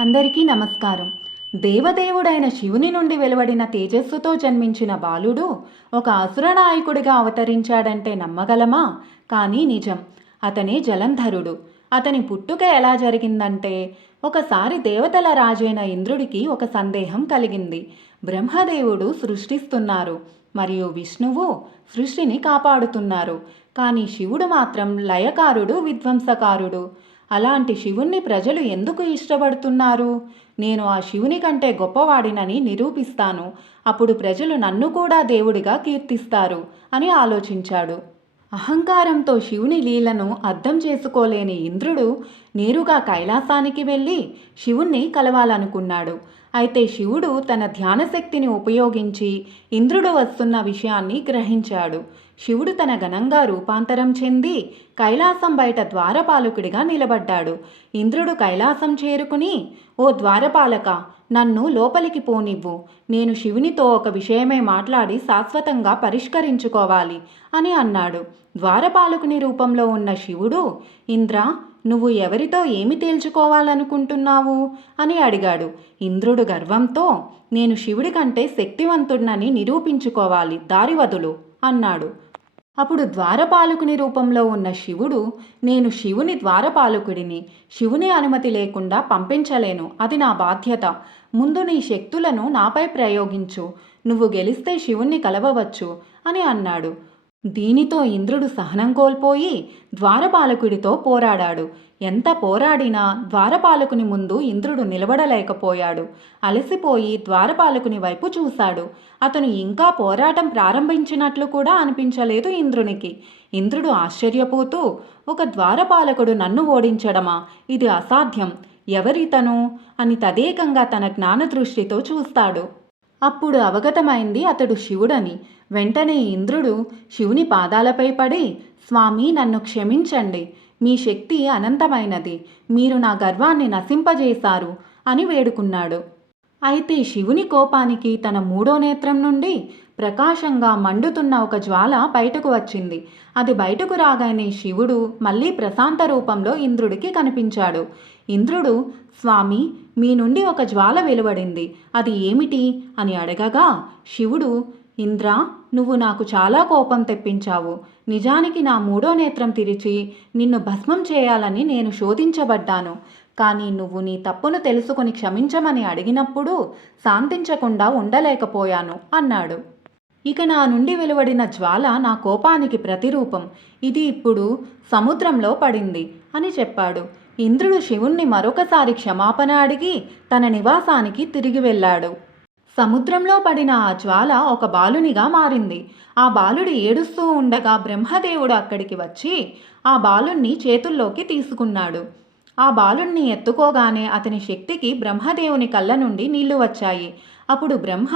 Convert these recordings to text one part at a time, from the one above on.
అందరికీ నమస్కారం. దేవదేవుడైన శివుని నుండి వెలువడిన తేజస్సుతో జన్మించిన బాలుడు ఒక అసురనాయకుడిగా అవతరించాడంటే నమ్మగలమా? కానీ నిజం. అతనే జలంధరుడు. అతని పుట్టుక ఎలా జరిగిందంటే ఒకసారి దేవతల రాజైన ఇంద్రుడికి ఒక సందేహం కలిగింది. బ్రహ్మదేవుడు సృష్టిస్తున్నారు. మరియు విష్ణువు సృష్టిని కాపాడుతున్నారు. కానీ శివుడు మాత్రం లయకారుడు విధ్వంసకారుడు. అలాంటి శివుణ్ణి ప్రజలు ఎందుకు ఇష్టపడుతున్నారు? నేను ఆ శివుని కంటే గొప్పవాడినని నిరూపిస్తాను. అప్పుడు ప్రజలు నన్ను కూడా దేవుడిగా కీర్తిస్తారు అని ఆలోచించాడు. అహంకారంతో శివుని లీలను అర్థం చేసుకోలేని ఇంద్రుడు నేరుగా కైలాసానికి వెళ్ళి శివుణ్ణి కలవాలనుకున్నాడు. అయితే శివుడు తన ధ్యానశక్తిని ఉపయోగించి ఇంద్రుడు వస్తున్న విషయాన్ని గ్రహించాడు. శివుడు తన ఘనంగా రూపాంతరం చెంది కైలాసం బయట ద్వారపాలకుడిగా నిలబడ్డాడు. ఇంద్రుడు కైలాసం చేరుకుని ఓ ద్వారపాలక నన్ను లోపలికి పోనివ్వు. నేను శివునితో ఒక విషయమే మాట్లాడి శాశ్వతంగా పరిష్కరించుకోవాలి అని అన్నాడు. ద్వారపాలకుని రూపంలో ఉన్న శివుడు ఇంద్ర నువ్వు ఎవరితో ఏమి తేల్చుకోవాలనుకుంటున్నావు? అని అడిగాడు. ఇంద్రుడు గర్వంతో నేను శివుడి కంటే శక్తివంతుడినని నిరూపించుకోవాలి దారి వదులు అన్నాడు. అప్పుడు ద్వారపాలకుని రూపంలో ఉన్న శివుడు నేను శివుని ద్వారపాలకుడిని శివుని అనుమతి లేకుండా పంపించలేను అది నా బాధ్యత. ముందు నీ శక్తులను నాపై ప్రయోగించు నువ్వు గెలిస్తే శివుణ్ణి కలవవచ్చు అని అన్నాడు. దీనితో ఇంద్రుడు సహనం కోల్పోయి ద్వారపాలకుడితో పోరాడాడు. ఎంత పోరాడినా ద్వారపాలకుని ముందు ఇంద్రుడు నిలబడలేకపోయాడు. అలసిపోయి ద్వారపాలకుని వైపు చూశాడు. అతను ఇంకా పోరాటం ప్రారంభించినట్లు కూడా అనిపించలేదు ఇంద్రునికి. ఇంద్రుడు ఆశ్చర్యపోతూ ఒక ద్వారపాలకుడు నన్ను ఓడించడమా? ఇది అసాధ్యం. ఎవరితను? అని తదేకంగా తన జ్ఞానదృష్టితో చూస్తాడు. అప్పుడు అవగతమైంది అతడు శివుడని. వెంటనే ఇంద్రుడు శివుని పాదాలపై పడి స్వామి నన్ను క్షమించండి. మీ శక్తి అనంతమైనది. మీరు నా గర్వాన్ని నశింపజేశారు అని వేడుకున్నాడు. అయితే శివుని కోపానికి తన మూడో నేత్రం నుండి ప్రకాశంగా మండుతున్న ఒక జ్వాల బయటకు వచ్చింది. అది బయటకు రాగానే శివుడు మళ్ళీ ప్రశాంత రూపంలో ఇంద్రుడికి కనిపించాడు. ఇంద్రుడు స్వామి మీ నుండి ఒక జ్వాల వెలువడింది. అది ఏమిటి? అని అడగగా శివుడు ఇంద్ర నువ్వు నాకు చాలా కోపం తెప్పించావు. నిజానికి నా మూడో నేత్రం తెరిచి నిన్ను భస్మం చేయాలని నేను శోధించబడ్డాను. కానీ నువ్వు నీ తప్పును తెలుసుకొని క్షమించమని అడిగినప్పుడు శాంతించకుండా ఉండలేకపోయాను అన్నాడు. ఇక నా నుండి వెలువడిన జ్వాల నా కోపానికి ప్రతిరూపం. ఇది ఇప్పుడు సముద్రంలో పడింది అని చెప్పాడు. ఇంద్రుడు శివుణ్ణి మరొకసారి క్షమాపణ అడిగి తన నివాసానికి తిరిగి వెళ్ళాడు. సముద్రంలో పడిన ఆ జ్వాల ఒక బాలునిగా మారింది. ఆ బాలుడు ఏడుస్తూ ఉండగా బ్రహ్మదేవుడు అక్కడికి వచ్చి ఆ బాలుణ్ణి చేతుల్లోకి తీసుకున్నాడు. ఆ బాలుణ్ణి ఎత్తుకోగానే అతని శక్తికి బ్రహ్మదేవుని కళ్ళ నుండి నీళ్ళు వచ్చాయి. అప్పుడు బ్రహ్మ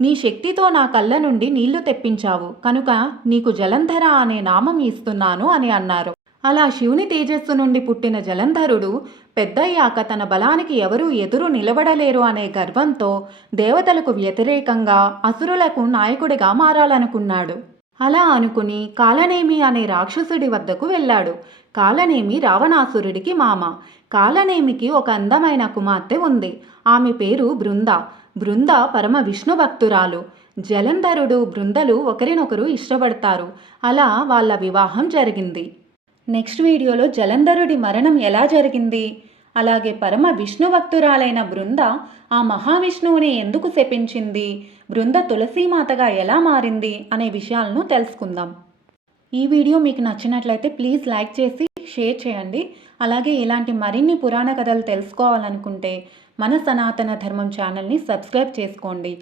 నీ శక్తితో నా కళ్ళ నుండి నీళ్ళు తెప్పించావు. కనుక నీకు జలంధర అనే నామం ఇస్తున్నాను అని అన్నారు. అలా శివుని తేజస్సు నుండి పుట్టిన జలంధరుడు పెద్దయ్యాక తన బలానికి ఎవరూ ఎదురు నిలబడలేరు అనే గర్వంతో దేవతలకు వ్యతిరేకంగా అసురులకు నాయకుడిగా మారాలనుకున్నాడు. అలా అనుకుని కాలనేమి అనే రాక్షసుడి వద్దకు వెళ్ళాడు. కాలనేమి రావణాసురుడికి మామ. కాలనేమికి ఒక అందమైన కుమార్తె ఉంది. ఆమె పేరు బృంద. బృంద పరమ విష్ణు భక్తురాలు. జలంధరుడు బృందలు ఒకరినొకరు ఇష్టపడతారు. అలా వాళ్ళ వివాహం జరిగింది. నెక్స్ట్ వీడియోలో జలంధరుడి మరణం ఎలా జరిగింది? అలాగే పరమ విష్ణు భక్తురాలైన బృంద ఆ మహావిష్ణువుని ఎందుకు శపించింది? బృంద తులసీమాతగా ఎలా మారింది? అనే విషయాలను తెలుసుకుందాం. ఈ వీడియో మీకు నచ్చినట్లయితే ప్లీజ్ లైక్ చేసి షేర్ చేయండి. అలాగే ఇలాంటి మరిన్ని పురాణ కథలు తెలుసుకోవాలనుకుంటే మన సనాతన ధర్మం ఛానల్ని సబ్స్క్రైబ్ చేసుకోండి.